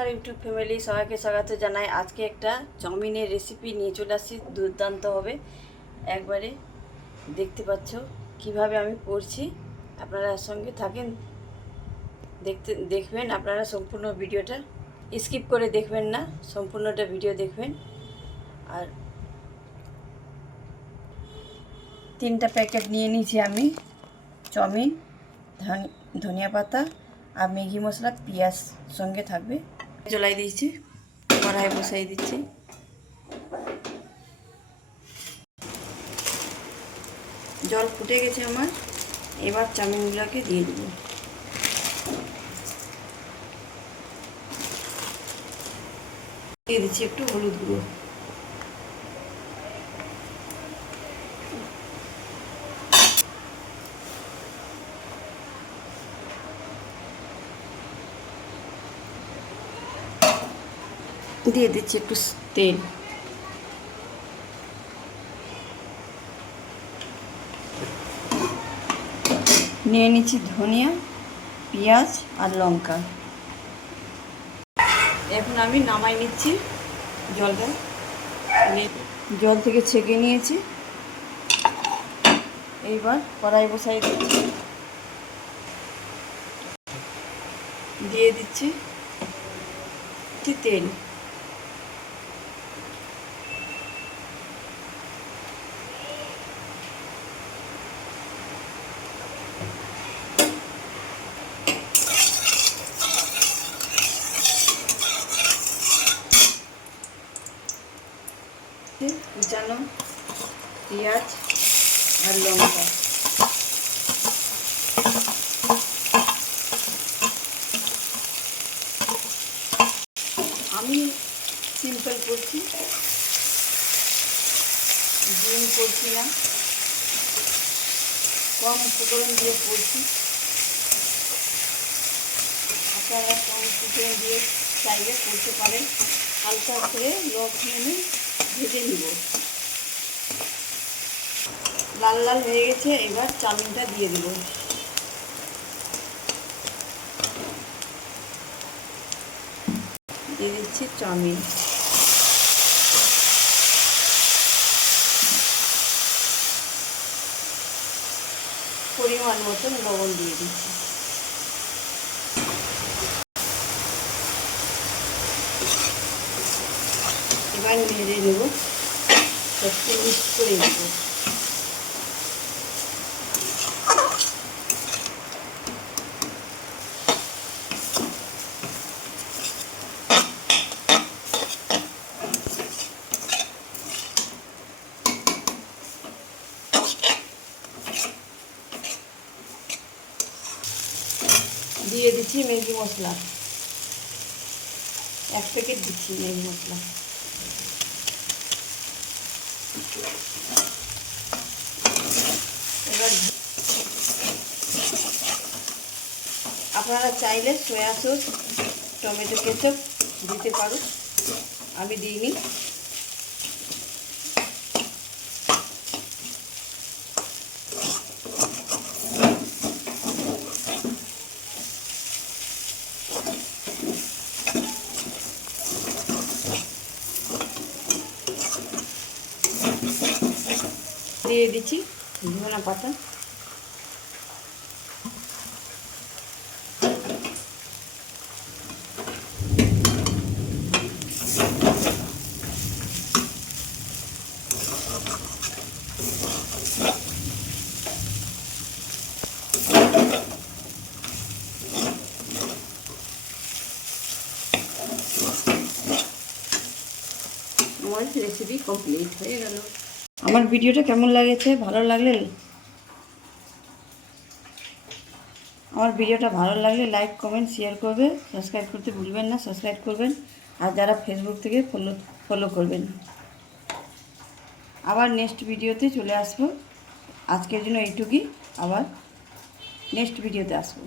নমস্কার YouTube family, সবাইকে স্বাগত জানাই। আজকে একটা চাউমিনের রেসিপি নিয়ে চলে আসছি, দুর্দান্ত হবে একবারে। দেখতে পাচ্ছ কিভাবে আমি করছি, আপনারা সঙ্গে থাকেন, দেখবেন আপনারা সম্পূর্ণ ভিডিওটা, স্কিপ করে দেখবেন না, সম্পূর্ণটা ভিডিও দেখবেন। আর 3টা প্যাকেট নিয়ে নিয়েছি আমি চাউমিন, ধনিয়া পাতা আর ম্যাগি মশলা, পেঁয়াজ সঙ্গে থাকবে। জ্বলাই দিয়েছি, কড়াই বসাই দিচ্ছি। জল ফুটে গেছে আমার, এবার চাউমিনগুলোকে দিয়ে দেব। দিয়ে দিচ্ছি একটু হলুদ গুঁড়ো, দিয়ে দিচ্ছি একটু তেল, নিয়ে নিচ্ছি ধনিয়া, পেঁয়াজ আর লঙ্কা। এখন আমি নামাই নিচ্ছি জলটা, জল থেকে ছেঁকে নিয়েছি। এইবার কড়াই বসাই দিচ্ছি, দিয়ে দিচ্ছি তেল, কুচানো পেঁয়াজ আর লঙ্কা, আমি সিম্পল করছি, ডিম করছি না, কম উপকরণ দিয়ে করছি। আপনারা কম উপকরণ দিয়ে চাইলে করতে পারেন। হালকা করে লো ফ্লেমে ভেজে নিব। লাল লাল হয়ে গেছে, এবার চাউমিনটা দিয়ে দেব। দিয়ে দিচ্ছি চাউমিন, পরিমাণ মতন লবণ দিয়ে দিচ্ছি। এবার নেড়ে নেব, একটু মিক্স করে নেব। দিয়ে দিচ্ছি ম্যাগি মশলা, 1 প্যাকেট দিচ্ছি ম্যাগি মশলা। এবার আপনারা চাইলে সয়া সস, টমেটো কেচাপ দিতে পারো, আমি দিইনি। দিয়ে দিচ্ছি ধনিয়া পাতা, আমার রেসিপি কমপ্লিট হয়ে গেল। আমার ভিডিওটা কেমন লাগেছে, ভালো লাগলে লাইক কমেন্ট শেয়ার করবে, সাবস্ক্রাইব করতে ভুলবেন না, সাবস্ক্রাইব করবেন। আর যারা ফেসবুক থেকে ফলো করবেন। আবার নেক্সট ভিডিওতে চলে আসবো। আজকের জন্য এইটুকুই, আবার নেক্সট ভিডিওতে আসবো।